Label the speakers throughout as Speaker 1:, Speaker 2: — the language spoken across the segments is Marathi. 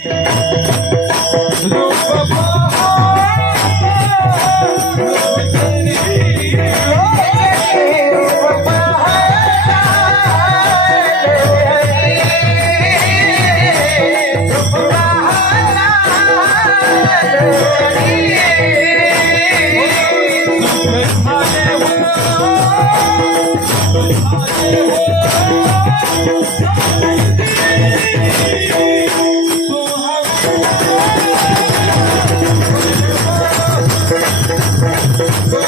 Speaker 1: Oh, Yeah.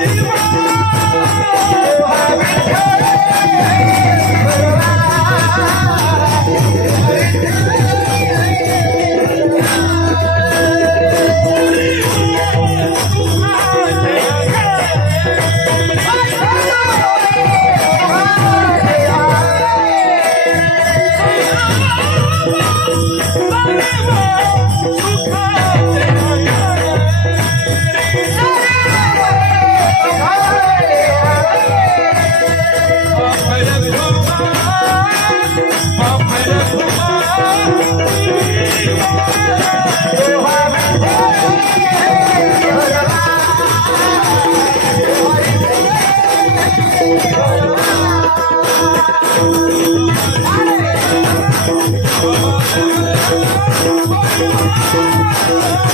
Speaker 1: Oh,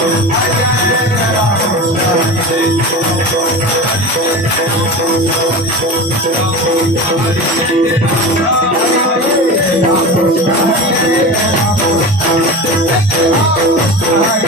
Speaker 1: All right.